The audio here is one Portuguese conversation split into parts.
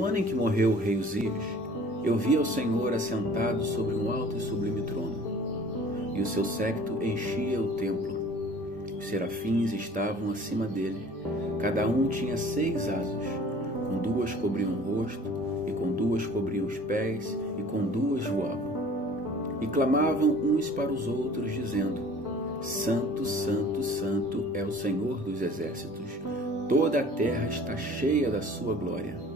No ano em que morreu o rei Uzias, eu vi ao Senhor assentado sobre um alto e sublime trono, e o seu séquito enchia o templo. Os serafins estavam acima dele, cada um tinha 6 asas, com 2 cobriam o rosto, e com 2 cobriam os pés, e com 2 voavam. E clamavam uns para os outros, dizendo: Santo, Santo, Santo é o Senhor dos exércitos, toda a terra está cheia da sua glória.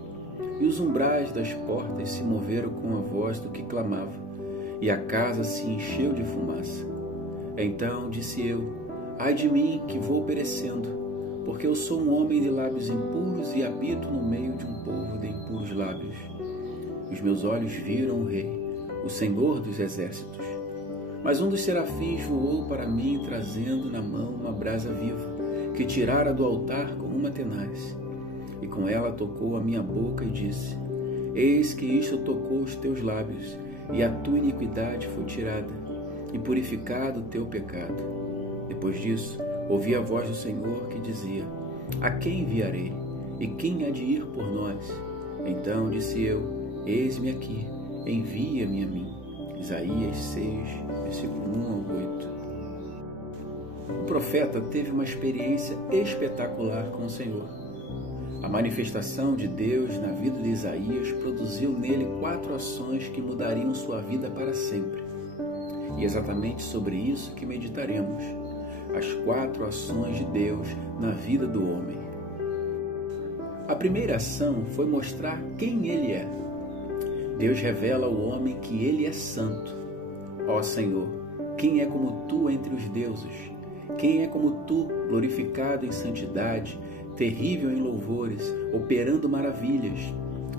E os umbrais das portas se moveram com a voz do que clamava, e a casa se encheu de fumaça. Então disse eu: ai de mim, que vou perecendo, porque eu sou um homem de lábios impuros e habito no meio de um povo de impuros lábios. Os meus olhos viram o Rei, o Senhor dos exércitos. Mas um dos serafins voou para mim, trazendo na mão uma brasa viva, que tirara do altar com uma tenaz. E com ela tocou a minha boca e disse: eis que isto tocou os teus lábios, e a tua iniquidade foi tirada, e purificado o teu pecado. Depois disso, ouvi a voz do Senhor que dizia: a quem enviarei? E quem há de ir por nós? Então disse eu: eis-me aqui, envia-me a mim. Isaías 6, versículo 1 ao 8. O profeta teve uma experiência espetacular com o Senhor. A manifestação de Deus na vida de Isaías produziu nele 4 ações que mudariam sua vida para sempre. E é exatamente sobre isso que meditaremos: as 4 ações de Deus na vida do homem. A primeira ação foi mostrar quem ele é. Deus revela ao homem que ele é santo. Ó Senhor, quem é como tu entre os deuses? Quem é como tu, glorificado em santidade, terrível em louvores, operando maravilhas?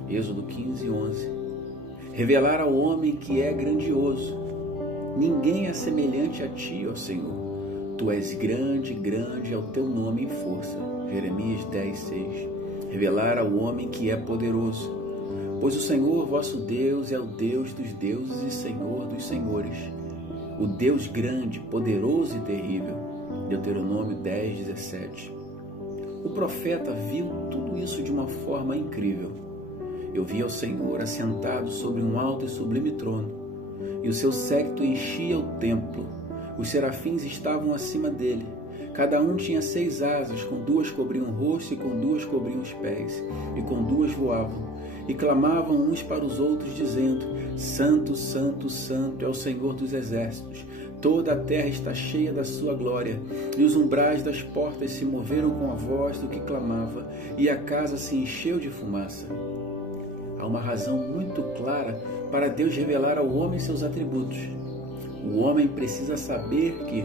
Êxodo 15, 11. Revelar ao homem que é grandioso. Ninguém é semelhante a ti, ó Senhor. Tu és grande, grande é o teu nome em força. Jeremias 10, 6. Revelar ao homem que é poderoso. Pois o Senhor vosso Deus é o Deus dos deuses e Senhor dos senhores. O Deus grande, poderoso e terrível. Deuteronômio 10, 17. O profeta viu tudo isso de uma forma incrível. Eu vi ao Senhor assentado sobre um alto e sublime trono, e o seu séquito enchia o templo. Os serafins estavam acima dele. Cada um tinha 6 asas, com 2 cobriam o rosto e com 2 cobriam os pés, e com 2 voavam. E clamavam uns para os outros, dizendo: Santo, Santo, Santo é o Senhor dos exércitos. Toda a terra está cheia da sua glória. E os umbrais das portas se moveram com a voz do que clamava, e a casa se encheu de fumaça. Há uma razão muito clara para Deus revelar ao homem seus atributos. O homem precisa saber que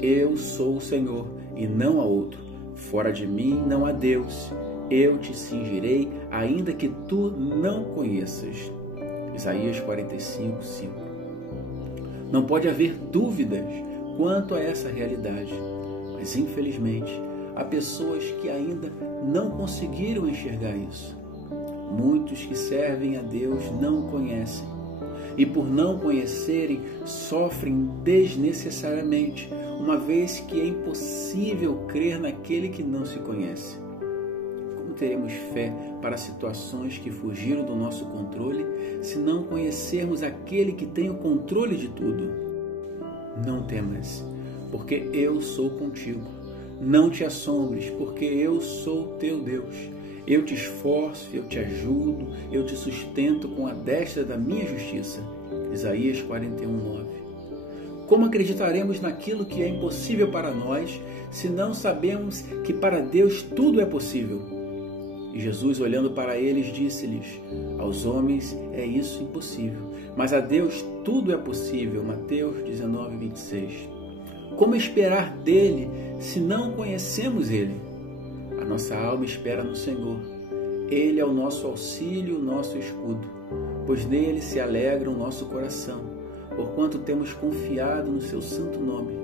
eu sou o Senhor e não há outro. Fora de mim não há Deus. Eu te cingirei, ainda que tu não conheças. Isaías 45, 5. Não pode haver dúvidas quanto a essa realidade, mas infelizmente há pessoas que ainda não conseguiram enxergar isso. Muitos que servem a Deus não o conhecem, e por não conhecerem, sofrem desnecessariamente, uma vez que é impossível crer naquele que não se conhece. Como teremos fé para situações que fugiram do nosso controle se não conhecermos aquele que tem o controle de tudo? Não temas, porque eu sou contigo. Não te assombres, porque eu sou teu Deus. Eu te esforço, eu te ajudo, eu te sustento com a destra da minha justiça. Isaías 41, 9. Como acreditaremos naquilo que é impossível para nós, se não sabemos que para Deus tudo é possível? E Jesus, olhando para eles, disse-lhes: aos homens é isso impossível, mas a Deus tudo é possível. Mateus 19, 26. Como esperar dele se não conhecemos ele? A nossa alma espera no Senhor. Ele é o nosso auxílio, o nosso escudo, pois nele se alegra o nosso coração, porquanto temos confiado no seu santo nome.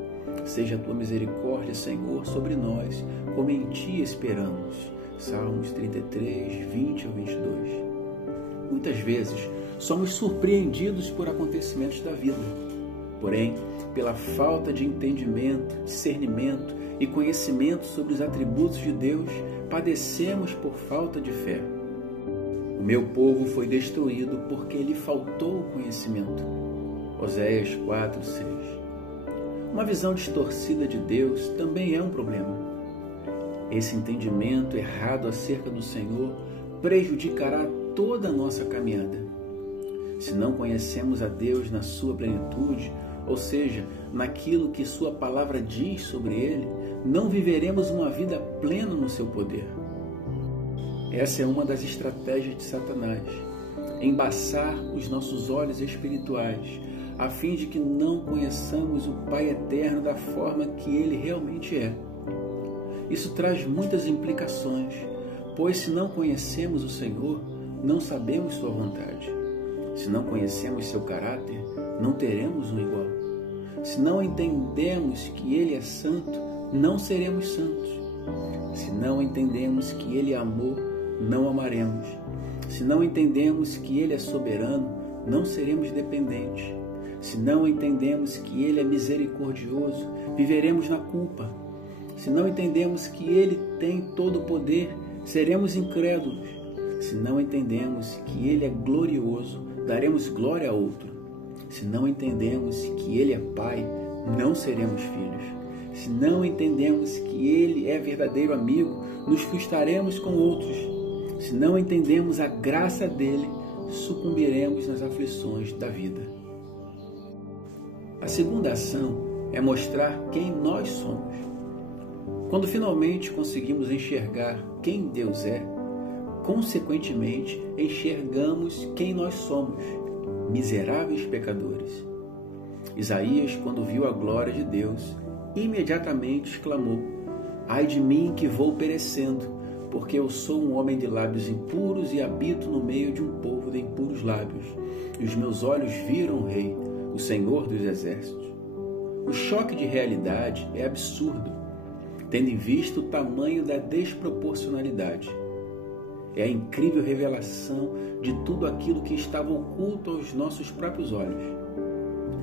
Seja a tua misericórdia, Senhor, sobre nós, como em ti esperamos. Salmos 33, 20 ao 22. Muitas vezes somos surpreendidos por acontecimentos da vida. Porém, pela falta de entendimento, discernimento e conhecimento sobre os atributos de Deus, padecemos por falta de fé. O meu povo foi destruído porque lhe faltou o conhecimento. Oséias 4:6. Uma visão distorcida de Deus também é um problema. Esse entendimento errado acerca do Senhor prejudicará toda a nossa caminhada. Se não conhecemos a Deus na sua plenitude, ou seja, naquilo que sua palavra diz sobre Ele, não viveremos uma vida plena no seu poder. Essa é uma das estratégias de Satanás, embaçar os nossos olhos espirituais, a fim de que não conheçamos o Pai Eterno da forma que Ele realmente é. Isso traz muitas implicações, pois se não conhecemos o Senhor, não sabemos sua vontade. Se não conhecemos seu caráter, não teremos um igual. Se não entendemos que Ele é santo, não seremos santos. Se não entendemos que Ele é amor, não amaremos. Se não entendemos que Ele é soberano, não seremos dependentes. Se não entendemos que Ele é misericordioso, viveremos na culpa. Se não entendemos que Ele tem todo o poder, seremos incrédulos. Se não entendemos que Ele é glorioso, daremos glória a outro. Se não entendemos que Ele é Pai, não seremos filhos. Se não entendemos que Ele é verdadeiro amigo, nos frustraremos com outros. Se não entendemos a graça dEle, sucumbiremos nas aflições da vida. A segunda ação é mostrar quem nós somos. Quando finalmente conseguimos enxergar quem Deus é, consequentemente enxergamos quem nós somos, miseráveis pecadores. Isaías, quando viu a glória de Deus, imediatamente exclamou: ai de mim que vou perecendo, porque eu sou um homem de lábios impuros e habito no meio de um povo de impuros lábios, e os meus olhos viram o Rei, o Senhor dos Exércitos. O choque de realidade é absurdo, tendo em vista o tamanho da desproporcionalidade. É a incrível revelação de tudo aquilo que estava oculto aos nossos próprios olhos.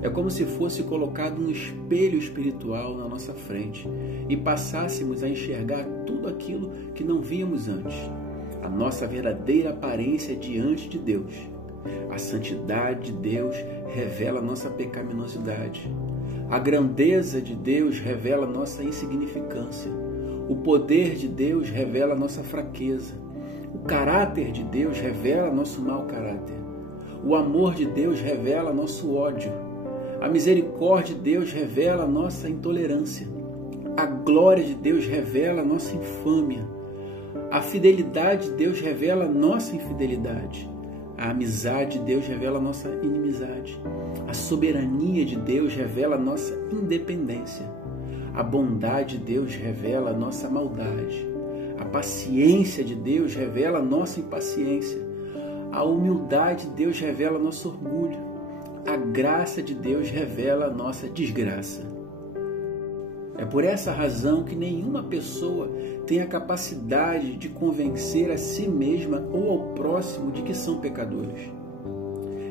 É como se fosse colocado um espelho espiritual na nossa frente e passássemos a enxergar tudo aquilo que não víamos antes. A nossa verdadeira aparência diante de Deus. A santidade de Deus revela nossa pecaminosidade. A grandeza de Deus revela nossa insignificância. O poder de Deus revela nossa fraqueza. O caráter de Deus revela nosso mau caráter. O amor de Deus revela nosso ódio. A misericórdia de Deus revela nossa intolerância. A glória de Deus revela nossa infâmia. A fidelidade de Deus revela nossa infidelidade. A amizade de Deus revela nossa inimizade. A soberania de Deus revela nossa independência. A bondade de Deus revela nossa maldade. A paciência de Deus revela nossa impaciência. A humildade de Deus revela nosso orgulho. A graça de Deus revela nossa desgraça. É por essa razão que nenhuma pessoa tem a capacidade de convencer a si mesma ou ao próximo de que são pecadores.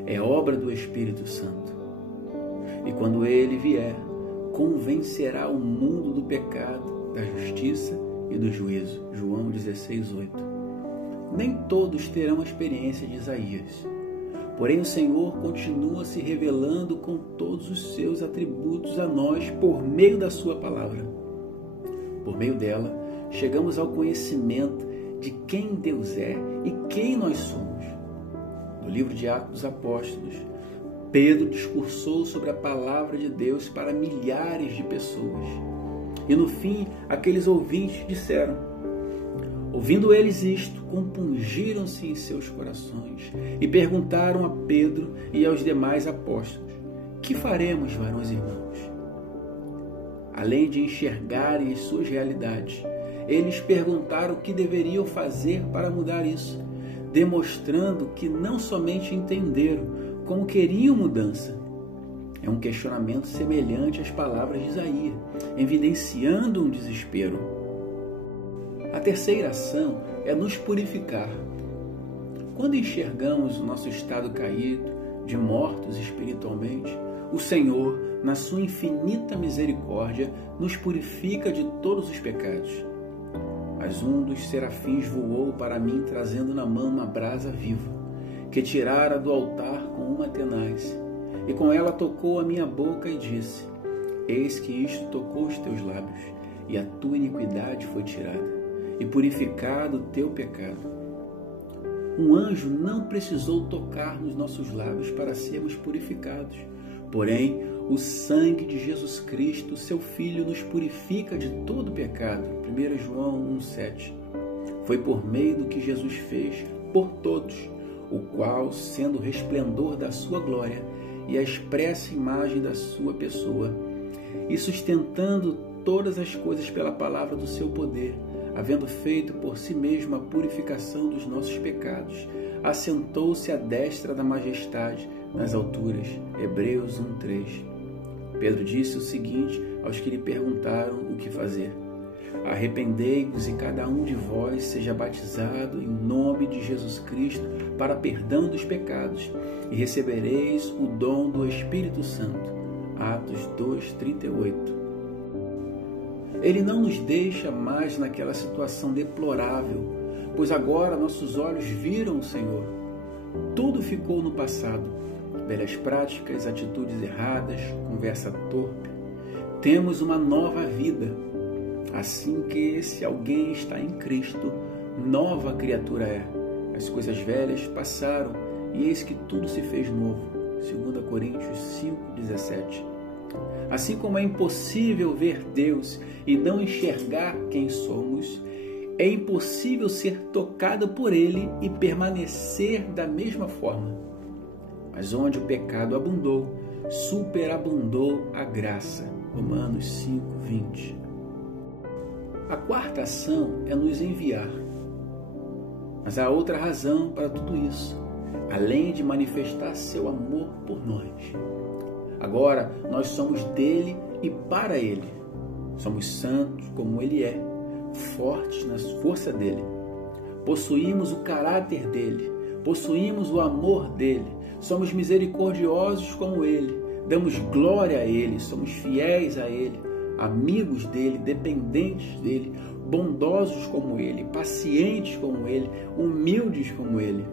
É obra do Espírito Santo. E quando Ele vier, convencerá o mundo do pecado, da justiça e do juízo. João 16:8. Nem todos terão a experiência de Isaías. Porém, o Senhor continua se revelando com todos os seus atributos a nós por meio da sua palavra. Por meio dela, chegamos ao conhecimento de quem Deus é e quem nós somos. No livro de Atos dos Apóstolos, Pedro discursou sobre a palavra de Deus para milhares de pessoas. E no fim, aqueles ouvintes disseram: ouvindo eles isto, compungiram-se em seus corações e perguntaram a Pedro e aos demais apóstolos: que faremos, varões e irmãos? Além de enxergarem as suas realidades, eles perguntaram o que deveriam fazer para mudar isso, demonstrando que não somente entenderam, como queriam mudança. É um questionamento semelhante às palavras de Isaías, evidenciando um desespero. A terceira ação é nos purificar. Quando enxergamos o nosso estado caído, de mortos espiritualmente, o Senhor, na sua infinita misericórdia, nos purifica de todos os pecados. Mas um dos serafins voou para mim, trazendo na mão uma brasa viva, que tirara do altar com uma tenaz, e com ela tocou a minha boca e disse: Eis que isto tocou os teus lábios, e a tua iniquidade foi tirada, e purificado o teu pecado. Um anjo não precisou tocar nos nossos lábios para sermos purificados. Porém, o sangue de Jesus Cristo, seu Filho, nos purifica de todo pecado. 1 João 1,7. Foi por meio do que Jesus fez por todos, o qual, sendo o resplendor da sua glória e a expressa imagem da sua pessoa, e sustentando todas as coisas pela palavra do seu poder, havendo feito por si mesmo a purificação dos nossos pecados, assentou-se à destra da majestade nas alturas. Hebreus 1,3. Pedro disse o seguinte aos que lhe perguntaram o que fazer: Arrependei-vos e cada um de vós seja batizado em nome de Jesus Cristo para perdão dos pecados, e recebereis o dom do Espírito Santo. Atos 2,38. Ele não nos deixa mais naquela situação deplorável, pois agora nossos olhos viram o Senhor. Tudo ficou no passado. Velhas práticas, atitudes erradas, conversa torpe. Temos uma nova vida. Assim que esse alguém está em Cristo, nova criatura é. As coisas velhas passaram e eis que tudo se fez novo. 2 Coríntios 5,17. Assim como é impossível ver Deus e não enxergar quem somos, é impossível ser tocado por Ele e permanecer da mesma forma. Mas onde o pecado abundou, superabundou a graça. Romanos 5,20. A quarta ação é nos enviar. Mas há outra razão para tudo isso, além de manifestar seu amor por nós. Agora nós somos dele e para ele. Somos santos como ele é, fortes na força dele. Possuímos o caráter dele, possuímos o amor dele, somos misericordiosos como ele, damos glória a ele, somos fiéis a ele, amigos dele, dependentes dele, bondosos como ele, pacientes como ele, humildes como ele.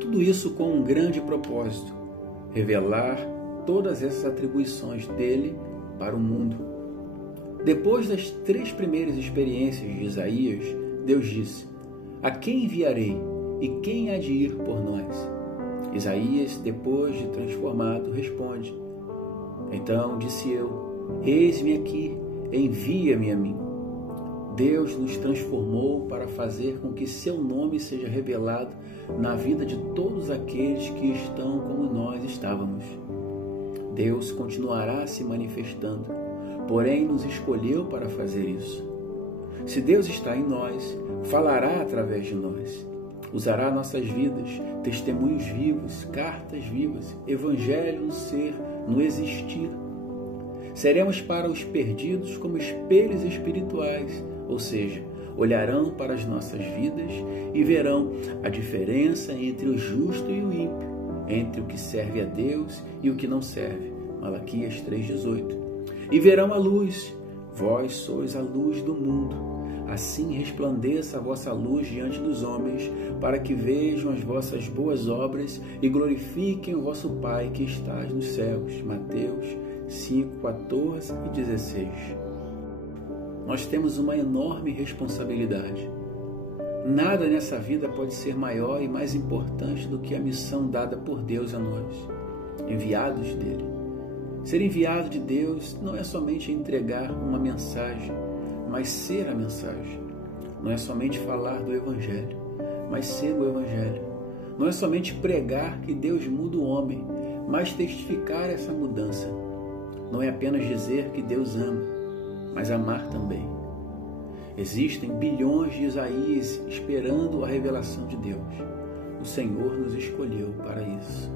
Tudo isso com um grande propósito: revelar todas essas atribuições dele para o mundo. Depois das 3 primeiras experiências de Isaías, Deus disse: A quem enviarei e quem há de ir por nós? Isaías, depois de transformado, responde: Então disse eu: Eis-me aqui, envia-me a mim. Deus nos transformou para fazer com que seu nome seja revelado na vida de todos aqueles que estão como nós estávamos. Deus continuará se manifestando, porém nos escolheu para fazer isso. Se Deus está em nós, falará através de nós. Usará nossas vidas, testemunhos vivos, cartas vivas, evangelho no ser, no existir. Seremos para os perdidos como espelhos espirituais, ou seja, olharão para as nossas vidas e verão a diferença entre o justo e o ímpio, entre o que serve a Deus e o que não serve. Malaquias 3,18. E verão a luz. Vós sois a luz do mundo. Assim resplandeça a vossa luz diante dos homens, para que vejam as vossas boas obras e glorifiquem o vosso Pai que estás nos céus. Mateus 5:14 e 16. Nós temos uma enorme responsabilidade. Nada nessa vida pode ser maior e mais importante do que a missão dada por Deus a nós, enviados dele. Ser enviado de Deus não é somente entregar uma mensagem, mas ser a mensagem. Não é somente falar do Evangelho, mas ser o Evangelho. Não é somente pregar que Deus muda o homem, mas testificar essa mudança. Não é apenas dizer que Deus ama, mas amar também. Existem bilhões de Isaías esperando a revelação de Deus. O Senhor nos escolheu para isso.